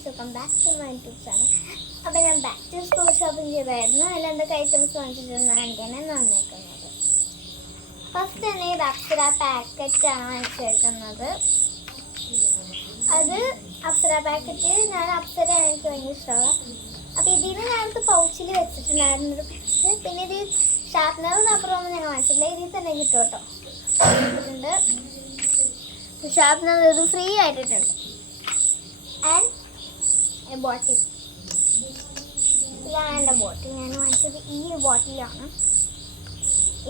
Guys, welcome back to my YouTube channel. അപ്പോൾ ഞാൻ back to school shopping ചെയ്തായിരുന്നു. അതിൽ എന്തൊക്കെ ഐറ്റംസ് വാങ്ങിച്ചിട്ടുണ്ടെന്ന് കാണിക്കാനാണ് വന്നേക്കുന്നത്. ഫസ്റ്റ് തന്നെ ഇത് അപ്സര പാക്കറ്റാണ് വാങ്ങിച്ചേക്കുന്നത്. അത് അപ്സര പാക്കറ്റ് ഞാൻ അപ്സരയാണ് എനിക്ക് ഭയങ്കര ഇഷ്ടമുള്ളത്. അപ്പോൾ ഇതിന് ഞാനത് പൗച്ചിൽ വെച്ചിട്ടുണ്ടായിരുന്നൊരു പീസ്. പിന്നെ ഇത് ഷാർപ്നറും റബ്ബറൊന്നും ഞാൻ വാങ്ങിച്ചില്ല, ഇതിൽ തന്നെ കിട്ടും കേട്ടോ. ഇട്ടിട്ടുണ്ട് ഷാർപ്നർ, ഇത് ഫ്രീ ആയിട്ടിട്ടുണ്ട്. ആൻഡ് ബോട്ടിൽ, ഇതാണ് എൻ്റെ ബോട്ടിൽ. ഞാൻ വാങ്ങിച്ചത് ഈ ഒരു ബോട്ടിലാണ്.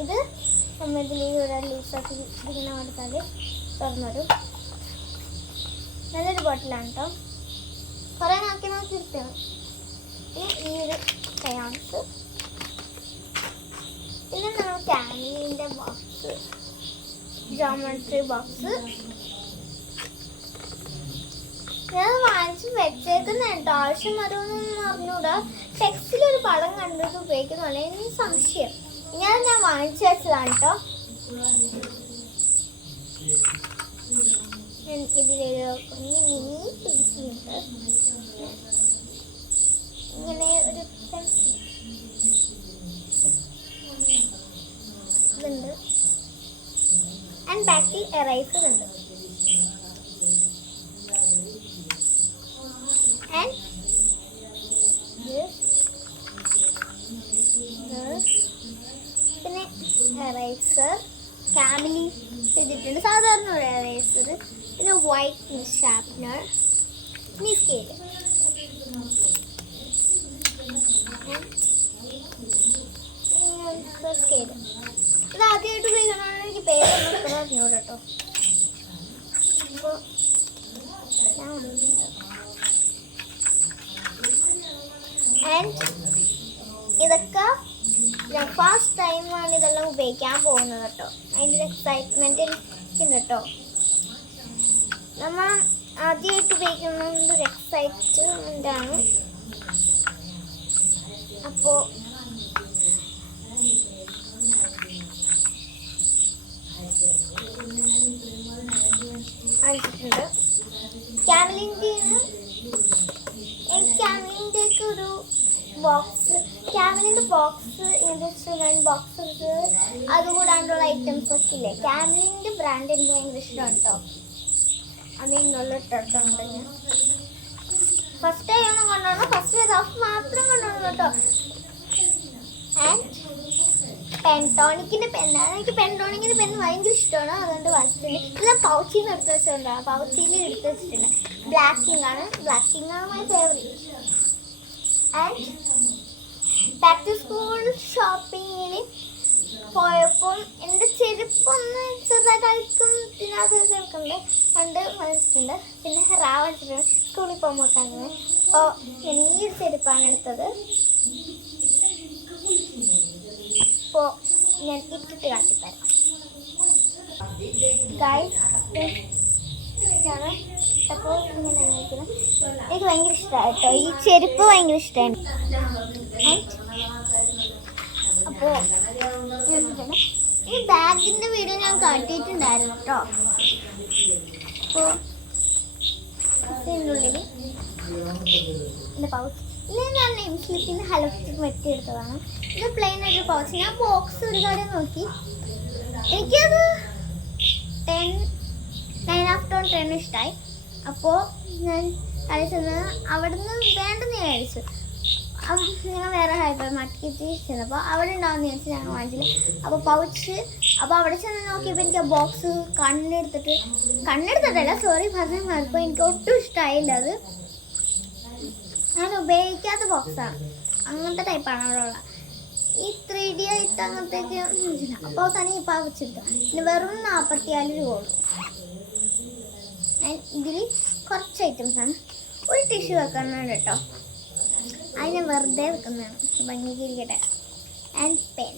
ഇത് നമ്മളിതിൽ ഒരു ലീസാക്കി ഇങ്ങനെ കൊടുത്താൽ തുറന്നൊരു നല്ലൊരു ബോട്ടിലാണ് കേട്ടോ. കുറേ നോക്കി എടുത്താണ്. പിന്നെ ഈ ഒരു ക്രയോൺസ്, പിന്നെ നമ്മൾ ക്യാമലിൻ്റെ ബോക്സ്, ജോമെട്രി ബോക്സ്. ഞാൻ വാങ്ങിച്ച് വെച്ചേക്കുന്ന കേട്ടോ. ആവശ്യം വരുമെന്നൊന്നും അറിഞ്ഞൂടാ. ടെക്സ്റ്റിലൊരു പടം കണ്ടിട്ട് ഉപയോഗിക്കുന്നുണ്ട്, എനിക്ക് സംശയം. ഞാൻ വാങ്ങിച്ചു വെച്ചതാണ് കേട്ടോ. ഇതിലൊരു കുഞ്ഞ് മിനി പെൻസിലുണ്ട്, ഇങ്ങനെ ഒരു പെൻസിൽ ഇതുണ്ട്. ആൻഡ് ബാക്കിൽ എറൈസർ ഉണ്ട്. And പിന്നെ എറൈസർ ക്യാമലി ചെയ്തിട്ടുണ്ട്, സാധാരണ ഒരു എറൈസർ. പിന്നെ വൈറ്റ് ഷാർപ്നർ, പിന്നെ സ്കെയിൽ. സ്കെയിൽ ഇത് ആദ്യമായിട്ട് ഉപയോഗിക്കണമെന്ന് എനിക്ക് പേരൊന്നും അറിഞ്ഞൂടെ കേട്ടോ. അപ്പോൾ ഞാൻ ആൻഡ് ഇതൊക്കെ ഞാൻ ഫസ്റ്റ് ടൈമാണ് ഇതെല്ലാം ഉപയോഗിക്കാൻ പോകുന്നത് കേട്ടോ. അതിൻ്റെ ഒരു എക്സൈറ്റ്മെൻറ്റ് എനിക്കുണ്ട് കേട്ടോ. നമ്മൾ ആദ്യമായിട്ട് ഉപയോഗിക്കുന്നത് ഒരു എക്സൈറ്റ്മെൻറ്റാണ്. അപ്പോൾ അയച്ചിട്ടുണ്ട് ക്യാമലിൻ്റെ ഒരു ബോക്സ്. ക്യാമലിൻ്റെ ബോക്സ്, ഇൻസ്ട്രുമെൻറ്റ് ബോക്സ്, അതുകൂടാണ്ടുള്ള ഐറ്റംസ് ഒക്കെ ഇല്ലേ. ക്യാമലിൻ്റെ ബ്രാൻഡ് എനിക്ക് ഭയങ്കര ഇഷ്ടമാണ് കേട്ടോ. അതിനുള്ള ഇട്ടിട്ടുണ്ട്. ഞാൻ ഫസ്റ്റ് ടൈം ഒന്നും കൊണ്ടുപോകണം, ഫസ്റ്റ് റഫ് മാത്രം കൊണ്ടുപോകണം കേട്ടോ. ആൻഡ് പെൻടോണിക്കിൻ്റെ പെന്നാണ്. എനിക്ക് പെൻടോണിക്കിൻ്റെ പെന്ന് ഭയങ്കര ഇഷ്ടമാണ്, അതുകൊണ്ട് വാങ്ങിച്ചിട്ടുണ്ട്. ഇത് പൗച്ചിൽ നിന്ന് എടുത്ത് വെച്ചിട്ടുണ്ടാകും, പൗച്ചിൽ എടുത്ത് വെച്ചിട്ടുണ്ട്. ബ്ലാക്കിംഗ് ആണ് my favourite. And back to school ഷോപ്പിങ്ങിന് പോയപ്പോൾ എൻ്റെ ചെരുപ്പൊന്ന് ചെറുതായിട്ട് അഴിക്കും ഇതിനകത്ത് കേൾക്കുന്നുണ്ട്, കണ്ട് വാങ്ങിച്ചിട്ടുണ്ട്. പിന്നെ റാ വാങ്ങിച്ചിട്ടുണ്ട് സ്കൂളിൽ പോകുമ്പോൾ അങ്ങനെ. അപ്പോൾ ഞാൻ ഈ ഒരു ചെരുപ്പാണ് എടുത്തത്. അപ്പോൾ ഞാൻ ഇട്ടിട്ട് കാട്ടിത്തരാം ഗൈസ്. അപ്പോൾ ഇങ്ങനെ എനിക്ക് ഭയങ്കര ഇഷ്ടമായി കേട്ടോ, ഈ ചെരുപ്പ് ഭയങ്കര ഇഷ്ടമാണ്. അപ്പോൾ ഈ ബാഗിൻ്റെ വീഡിയോ ഞാൻ കാട്ടിയിട്ടുണ്ടായിരുന്നു കേട്ടോ. അപ്പോൾ ഇതിൻ്റെ ഉള്ളിൽ എൻ്റെ പൗച്ച്, ഇത് ഞാൻ നെയിം സ്ലിപ്പിന് ഹലോ വെട്ടിയെടുത്തതാണ്. ഇത് പ്ലെയിൻ ആയിട്ട് പൗച്ച്. ഞാൻ ബോക്സ് ഒരു കാര്യം നോക്കി, എനിക്കത് 9/10 ഇഷ്ടമായി. അപ്പോൾ ഞാൻ കഴിച്ചത് അവിടെ നിന്ന് വേണ്ടെന്ന് വിചാരിച്ചു. ഞാൻ വേറെ ഹൈപ്പർ മാർക്കറ്റ് ചെന്നപ്പോൾ അവിടെ ഉണ്ടാവുമെന്ന് വിചാരിച്ചു, ഞാൻ വാങ്ങിച്ചില്ല. അപ്പോൾ പൗച്ച്, അപ്പോൾ അവിടെ ചെന്ന് നോക്കിയപ്പോൾ എനിക്ക് ആ ബോക്സ് കണ്ണെടുത്തിട്ടല്ല, സോറി പറഞ്ഞാൽ മാറിപ്പോൾ എനിക്ക് ഒട്ടും ഇഷ്ടമായില്ല. അത് ഞാൻ ഉപയോഗിക്കാത്ത ബോക്സാണ്, അങ്ങനത്തെ ടൈപ്പാണ് അവിടെ ഉള്ളത്. ഈ 3D ആയിട്ട് അങ്ങനത്തേക്ക് ഇല്ല. അപ്പോൾ തന്നെ ഈ പൗച്ചെടുത്തു. പിന്നെ വെറും 44 രൂപ ഉള്ളൂ. ഇതിൽ കുറച്ച് ഐറ്റംസാണ്. ഒരു ടിഷ്യൂ വെക്കുന്നുണ്ട് കേട്ടോ, അതിനെ വെറുതെ വെക്കുന്നതാണ്, ഭംഗിക്ക് ഇരിക്കട്ടെ. ആൻഡ് പെൻ,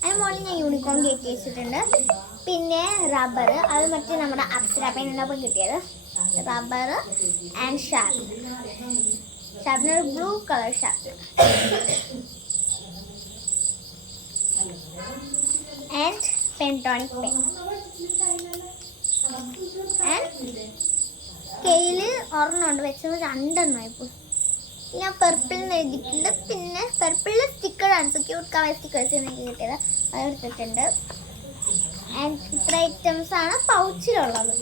അതിന് മുകളിൽ ഞാൻ യൂണിക്കോൺ കയറ്റി വെച്ചിട്ടുണ്ട്. പിന്നെ റബ്ബർ, അത് മറ്റേ നമ്മുടെ അപ്സര പെയിനൊപ്പം കിട്ടിയത് rubber. And sharpener blue colour sharpener. And Pentonic pen. And scale ഒരെണ്ണമുണ്ട്, വെച്ചത് 2 എണ്ണമായിപ്പോൾ. ഞാൻ പെർപ്പിളിന് എഴുതിയിട്ടുണ്ട്. പിന്നെ പെർപ്പിളിൽ സ്റ്റിക്കറാണ്, സോ ക്യൂട്ട് കളർ സ്റ്റിക്കേഴ്സ് എനിക്ക് കിട്ടിയത്, അത് എടുത്തിട്ടുണ്ട്. ആൻഡ് ഇത്ര ഐറ്റംസ് ആണ് പൗച്ചിലുള്ളത്.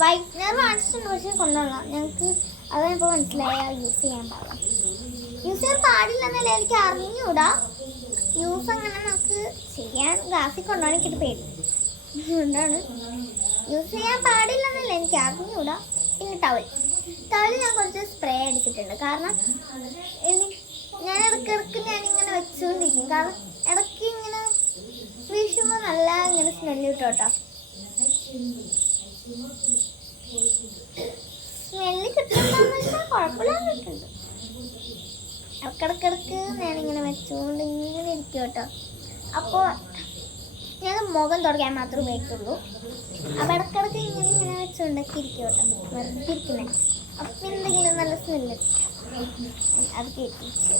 വൈറ്റ്നർ വാങ്ങിച്ചിട്ടുണ്ട്, പക്ഷേ കൊണ്ടുപോകണം ഞങ്ങൾക്ക്. അതെനിപ്പോൾ മനസ്സിലായ യൂസ് ചെയ്യാൻ പാടില്ലെന്നല്ല എനിക്ക് അറിഞ്ഞൂടാ. യൂസ് അങ്ങനെ നമുക്ക് ചെയ്യാൻ ഗ്ലാസ്സിൽ കൊണ്ടുപോകണം, എനിക്കിട്ട് പേടി. അതുകൊണ്ടാണ് യൂസ് ചെയ്യാൻ പാടില്ലെന്നല്ല എനിക്ക് അറിഞ്ഞൂടാ. പിന്നെ ടവൽ ഞാൻ കുറച്ച് സ്പ്രേ അടിച്ചിട്ടുണ്ട്. കാരണം ഞാൻ ഇടയ്ക്കിടയ്ക്ക് ഞാനിങ്ങനെ വെച്ചുകൊണ്ടിരിക്കും. കാരണം ഇടയ്ക്ക് ഇങ്ങനെ വീശുമ്പോൾ നല്ല ഇങ്ങനെ സ്മെല്ല് കിട്ടും കേട്ടോ. സ്മെല്ല് കിട്ടുന്നുണ്ടോയെന്ന് വെച്ചാൽ കുഴപ്പമില്ലാതെ കിട്ടുന്നുണ്ട്. ഇടയ്ക്കിടയ്ക്ക് ഞാനിങ്ങനെ വെച്ചുകൊണ്ട് ഇങ്ങനെ ഇരിക്കും കേട്ടോ. അപ്പോൾ ഞാൻ മുഖം തുടയ്ക്കാൻ മാത്രമേ ഉപയോഗിക്കുള്ളൂ. അപ്പോൾ ഇടയ്ക്കിടയ്ക്ക് ഇങ്ങനെ വെച്ചുകൊണ്ടൊക്കെ ഇരിക്കും കേട്ടോ, വെറുതെ ഇരിക്കുന്നത്. അപ്പം എന്തെങ്കിലും നല്ല സ്മെല്ല് അത് കേട്ടിച്ച്.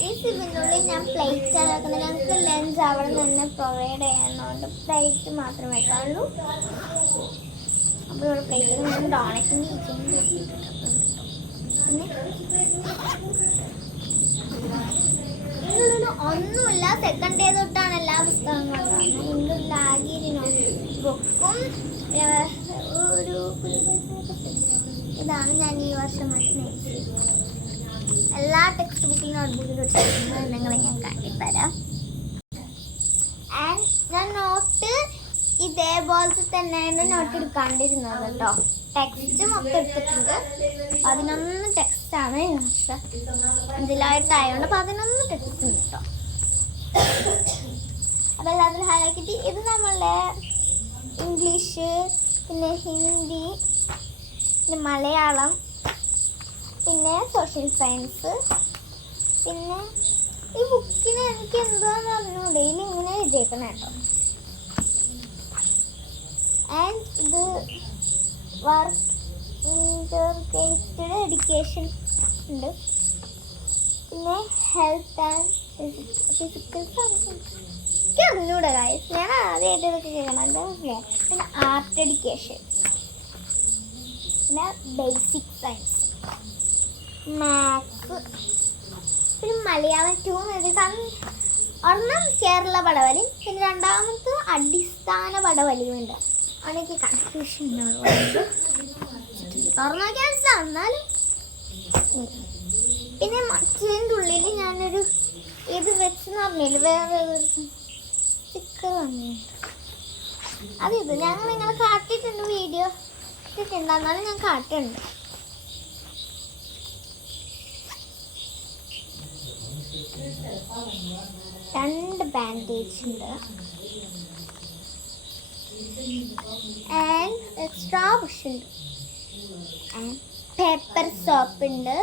ഈ ഇതിനുള്ളിൽ ഞാൻ പ്ലേറ്റ് ആക്കുന്നത്. ഞങ്ങൾക്ക് ലഞ്ച് അവിടെ നിന്ന് പ്രൊവൈഡ് ചെയ്യുന്നതുകൊണ്ട് പ്ലേറ്റ് മാത്രമേ വെക്കാറുള്ളൂ. അപ്പോൾ ഇവിടെ പ്ലേറ്റ് ഞാൻ ഡോണറ്റിൻ്റെ കിച്ചണിൽ വെച്ചിട്ടുണ്ട്. പിന്നെ ഇതിനുള്ളിൽ ഒന്നുമില്ല. സെക്കൻഡ് ഡേ തൊട്ടാണ് എല്ലാ പുസ്തകങ്ങളും കാണുന്നത്. ഇതിൻ്റെ ലാഗിന് ബുക്കും ഒരു ഇതാണ് ഞാൻ ഈ വർഷം വാങ്ങിച്ചത്. എല്ലാ ടെക്സ്റ്റ് ബുക്കിലും നോട്ട്ബുക്കിലും വെച്ചിരിക്കുന്നത് നിങ്ങളെ ഞാൻ കാട്ടിത്തരാം. ആൻഡ് ഞാൻ നോട്ട് ഇതേപോലത്തെ തന്നെയാണ് നോട്ട് എടുക്കാണ്ടിരുന്നത് കേട്ടോ. ടെക്സ്റ്റ് മൊത്തം എടുത്തിട്ടുണ്ട്. 11 ടെക്സ്റ്റാണ് ഈ വർഷം. 5ായിട്ടായതുകൊണ്ട് 11 ടെക്സ്റ്റ് ഉണ്ട് കേട്ടോ. അപ്പോൾ എല്ലാത്തിനും ഹൈലൈറ്റ്. ഇത് നമ്മളുടെ ഇംഗ്ലീഷ്, പിന്നെ ഹിന്ദി, പിന്നെ മലയാളം, പിന്നെ സോഷ്യൽ സയൻസ്. പിന്നെ ഈ ബുക്കിന് എനിക്ക് എന്താന്ന് അറിഞ്ഞൂടെ, ഇതിലിങ്ങനെ എഴുതിയേക്കണം കേട്ടോ. ആൻഡ് ഇത് വർക്ക് ഇൻ്റർഗ്രേറ്റഡ് എഡ്യൂക്കേഷൻ ഉണ്ട്. പിന്നെ ഹെൽത്ത് ആൻഡ് ഫിസിക്കൽ സയൻസ് എനിക്ക് അറിഞ്ഞൂടെ ഗൈസ്. ഞാൻ ആദ്യമായിട്ട് ഇതൊക്കെ കേൾക്കണം. എന്താ മനസ്സിലായി. പിന്നെ ആർട്ട് എഡ്യൂക്കേഷൻ, പിന്നെ ബേസിക് സയൻസ്, മാത്സ്, പിന്നെ മലയാളം 2 ഒരെണ്ണം കേരള പടവലി, പിന്നെ രണ്ടാമത്തെ അടിസ്ഥാന പടവലിയുണ്ട്. എനിക്ക് കൺഫ്യൂഷൻ തുറന്നു നോക്കിയാൽ മനസ്സിലാവും എന്നാലും. പിന്നെ മറ്റതിൻ്റെ ഉള്ളിൽ ഞാനൊരു ഇത് വെച്ചെന്ന് പറഞ്ഞില്ല, വേറെ സ്റ്റിക്കർ വന്നിട്ടുണ്ട്. അതിത് ഞങ്ങൾ നിങ്ങളെ കാട്ടിയിട്ടുണ്ട്, വീഡിയോ ഇട്ടിട്ടുണ്ട്, എന്നാലും ഞാൻ കാട്ടിട്ടുണ്ട്. രണ്ട് ബാൻഡേജ് ഉണ്ട്. ആൻഡ് എക്സ്ട്രാ ബ്രഷ് ഉണ്ട്. ആൻഡ് പേപ്പർ സോപ്പ് ഉണ്ട്.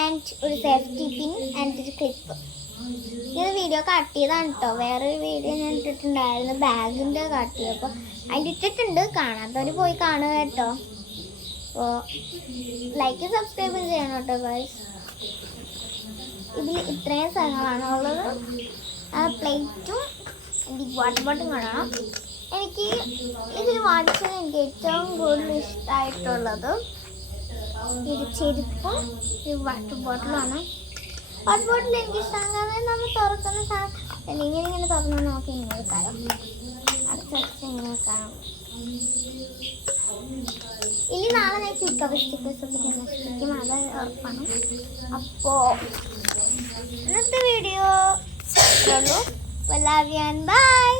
ആൻഡ് ഒരു സേഫ്റ്റി പിൻ ആൻഡ് ഒരു ക്ലിപ്പ്. ഇത് വീഡിയോ കട്ട് ചെയ്താണ് കേട്ടോ. വേറൊരു വീഡിയോ ഞാൻ ഇട്ടിട്ടുണ്ടായിരുന്നു, ബാഗിൻ്റെ കട്ട് ചെയ്തപ്പോൾ അതിൻ്റെ ഇട്ടിട്ടുണ്ട്. കാണാത്തവർ പോയി കാണുക കേട്ടോ. അപ്പോൾ ലൈക്ക് സബ്സ്ക്രൈബ് ചെയ്യണം കേട്ടോ ഗൈസ്. ഇതിൽ ഇത്രയും സാധനങ്ങളാണ് ഉള്ളത്. പ്ലേറ്റും വാട്ടർ ബോട്ടിലും കാണണം. എനിക്ക് ഇതിൽ വാങ്ങിച്ചത് എനിക്ക് ഏറ്റവും കൂടുതൽ ഇഷ്ടമായിട്ടുള്ളത് ഒരു ചെരുപ്പും ഒരു വാട്ടർ ബോട്ടിലുമാണ്. വാട്ടർ ബോട്ടിൽ എനിക്ക് ഇഷ്ടമാണ്, കാരണം നമ്മൾ തുറക്കുന്ന സാധനം ഇങ്ങനെ തുറന്ന് നോക്കി ഇങ്ങനെ വെക്കാനും അടുത്തടുത്ത് ഇങ്ങനെ വെക്കാനും. ഇനി നാളെ ഞാൻ ക്യൂക്കപ്പ് സ്റ്റിക്കേഴ്സ് ഒക്കെ നശിപ്പിക്കും, അത് ഉറപ്പാണ്. അപ്പോൾ ഇന്നത്തെ വീഡിയോ ഉള്ളൂ. Love you and by.